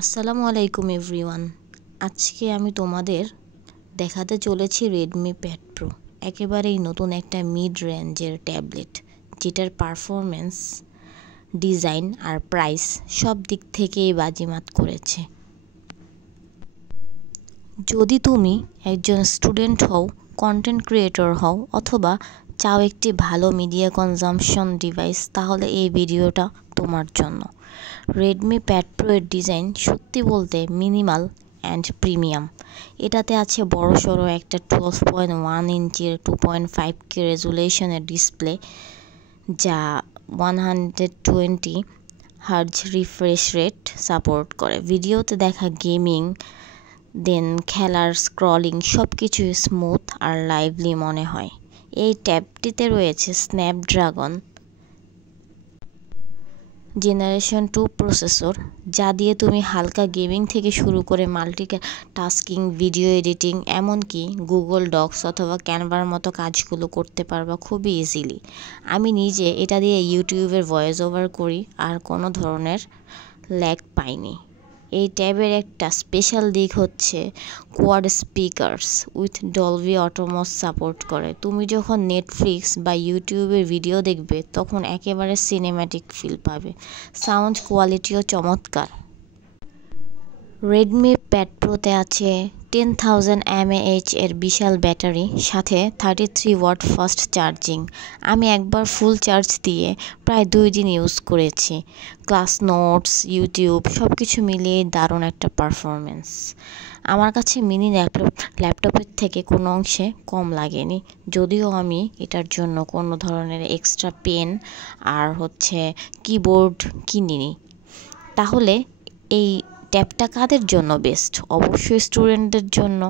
আসসালামু আলাইকুম এভরিওয়ান। আজকে আমি তোমাদের দেখাতে চলেছি রেডমি প্যাড প্রো, একেবারেই নতুন একটা মিড রেঞ্জের ট্যাবলেট, যেটার পারফরমেন্স, ডিজাইন আর প্রাইস সব দিক থেকেই বাজিমাত করেছে। যদি তুমি একজন স্টুডেন্ট হও, কন্টেন্ট ক্রিয়েটর হও অথবা চাও একটি ভালো মিডিয়া কনজাম্পশন ডিভাইস, তাহলে এই ভিডিওটা তোমার জন্য। রেডমি প্যাড প্রো এর ডিজাইন সত্যি বলতে মিনিমাল অ্যান্ড প্রিমিয়াম। এটাতে আছে বড়সড় একটা 12.1 ইঞ্চির 2.5K রেজুলেশনের ডিসপ্লে, যা 120 হার্জ রিফ্রেশ রেট সাপোর্ট করে। ভিডিওতে দেখা গেমিং, দেন খেলার স্ক্রলিং সব কিছু স্মুথ আর লাইভলি মনে হয়। এই ট্যাবটিতে রয়েছে স্ন্যাপড্রাগন জেনারেশন 2 প্রসেসর, যা দিয়ে তুমি হালকা গেমিং থেকে শুরু করে টাস্কিং, ভিডিও এডিটিং, এমনকি গুগল ডক্স অথবা ক্যানভার মতো কাজগুলো করতে পারবা খুবই ইজিলি। আমি নিজে এটা দিয়ে ইউটিউবের ভয়েস ওভার করি আর কোনো ধরনের ল্যাগ পাইনি। এই ট্যাবের একটা স্পেশাল দিক হচ্ছে quad speakers with Dolby Atmos support করে। তুমি যখন নেটফ্লিক্স বা ইউটিউবের ভিডিও দেখবে তখন একেবারে সিনেম্যাটিক ফিল পাবে। সাউন্ড কোয়ালিটিও চমৎকার। রেডমি প্যাড প্রোতে আছে 10,000 mAh এর বিশাল ব্যাটারি, সাথে 33 ওয়াট ফাস্ট চার্জিং। আমি একবার ফুল চার্জ দিয়ে প্রায় 2 দিন ইউজ করেছি। ক্লাস, নোটস, ইউটিউব সব কিছু মিলিয়ে দারুণ একটা পারফরমেন্স। আমার কাছে মিনি ল্যাপটপের থেকে কোনো অংশে কম লাগেনি, যদিও আমি এটার জন্য কোনো ধরনের এক্সট্রা পেন আর কিবোর্ড কিনিনি। তাহলে এই ট্যাবটা কাদের জন্য বেস্ট? অবশ্যই স্টুডেন্টদের জন্য,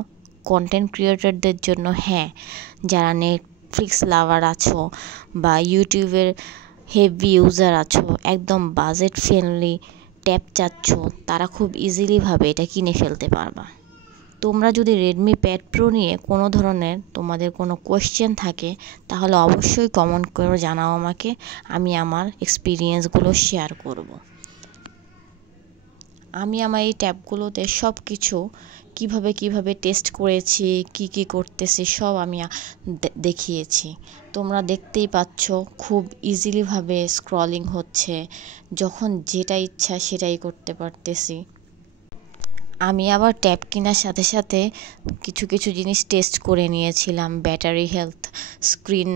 কন্টেন্ট ক্রিয়েটরদের জন্য, হ্যাঁ, যারা নেটফ্লিক্স লাভার আছো বা ইউটিউবের হেভি ইউজার আছো, একদম বাজেট ফ্রেন্ডলি ট্যাব চাচ্ছ, তারা খুব ইজিলিভাবে এটা কিনে ফেলতে পারবা। তোমরা যদি রেডমি প্যাড প্রো নিয়ে কোনো ধরনের তোমাদের কোনো কোয়েশ্চেন থাকে, তাহলে অবশ্যই কমেন্ট করে জানাও আমাকে, আমি আমার এক্সপিরিয়েন্সগুলো শেয়ার করব। আমি আমার এই ট্যাবগুলোতে সব কিছু কিভাবে টেস্ট করেছি, কি করতেছি সব আমি দেখিয়েছি। তোমরা দেখতেই পাচ্ছ খুব ইজিলিভাবে স্ক্রলিং হচ্ছে, যখন যেটা ইচ্ছা সেটাই করতে পারতেছি। আমি আবার ট্যাব কেনার সাথে সাথে কিছু জিনিস টেস্ট করে নিয়েছিলাম, ব্যাটারি হেলথ, স্ক্রিন,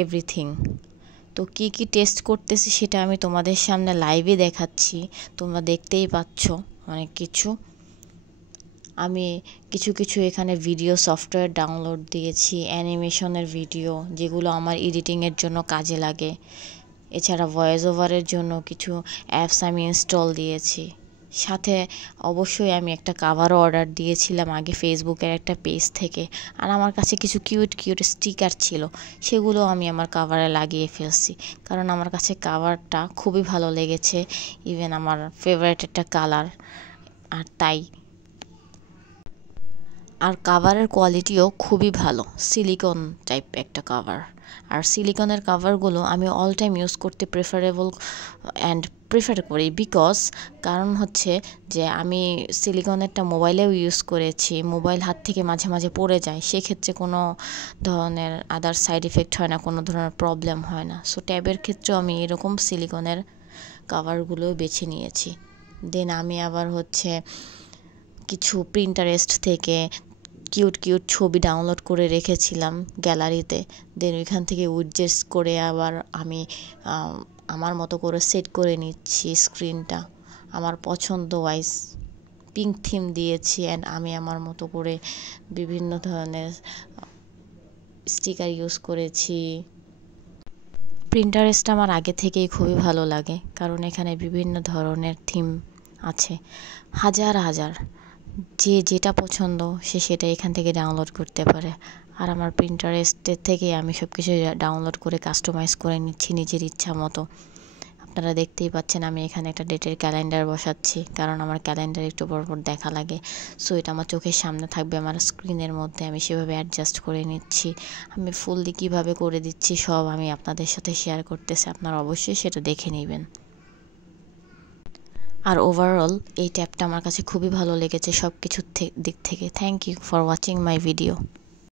এভরিথিং। তো কি টেস্ট করতেছি সেটা আমি তোমাদের সামনে লাইভে দেখাচ্ছি, তোমরা দেখতেই পাচ্ছ অনেক কিছু। আমি কিছু এখানে ভিডিও সফটওয়্যার ডাউনলোড দিয়েছি, অ্যানিমেশনের ভিডিও, যেগুলো আমার এডিটিংয়ের জন্য কাজে লাগে। এছাড়া ভয়েস ওভারের জন্য কিছু অ্যাপস আমি ইনস্টল দিয়েছি। সাথে অবশ্যই আমি একটা কাভারও অর্ডার দিয়েছিলাম আগে ফেসবুকের একটা পেজ থেকে। আর আমার কাছে কিছু কিউট স্টিকার ছিল, সেগুলো আমি আমার কাভারে লাগিয়ে ফেলছি, কারণ আমার কাছে কাভারটা খুবই ভালো লেগেছে, ইভেন আমার ফেভারিট একটা কালার। আর কাভারের কোয়ালিটিও খুবই ভালো, সিলিকন টাইপ একটা কাভার। আর সিলিকনের কাভারগুলো আমি অল টাইম ইউজ করতে প্রেফার করি, কারণ যে আমি সিলিকনেরটা মোবাইলেও ইউজ করেছি, মোবাইল হাত থেকে মাঝে পড়ে যায়, সেক্ষেত্রে কোনো ধরনের আদার সাইড এফেক্ট হয় না, কোনো ধরনের প্রবলেম হয় না। সো ট্যাবের ক্ষেত্রেও আমি এরকম সিলিকনের কাভারগুলো বেছে নিয়েছি। দেন আমি আবার কিছু প্রিন্টারেস্ট থেকে কিউট ছবি ডাউনলোড করে রেখেছিলাম গ্যালারিতে। দেন ওইখান থেকে উইডজেটস করে আবার আমি আমার মতো করে সেট করে নিচ্ছি স্ক্রিনটা, আমার পছন্দ ওয়াইজ পিঙ্ক থিম দিয়েছি। অ্যান্ড আমি আমার মতো করে বিভিন্ন ধরনের স্টিকার ইউজ করেছি। প্রিন্টারেস্ট আমার আগে থেকেই খুবই ভালো লাগে, কারণ এখানে বিভিন্ন ধরনের থিম আছে, হাজার যেটা পছন্দ সে সেটা এখান থেকে ডাউনলোড করতে পারে। আর আমার প্রিন্টারেস্টের থেকে আমি সব কিছু ডাউনলোড করে কাস্টমাইজ করে নিচ্ছি নিজের ইচ্ছা মতো। আপনারা দেখতেই পাচ্ছেন আমি এখানে একটা ডেটের ক্যালেন্ডার বসাচ্ছি, কারণ আমার ক্যালেন্ডার একটু পর দেখা লাগে। সো এটা আমার চোখের সামনে থাকবে, আমার স্ক্রিনের মধ্যে আমি সেভাবে অ্যাডজাস্ট করে নিচ্ছি। আমি ফুললি কীভাবে করে দিচ্ছি সব আমি আপনাদের সাথে শেয়ার করতেছি, আপনারা অবশ্যই সেটা দেখে নেবেন। আর ওভারঅল এই ট্যাবটা আমার কাছে খুবই ভালো লেগেছে সব কিছুর দিক থেকে। Thank you for watching my video.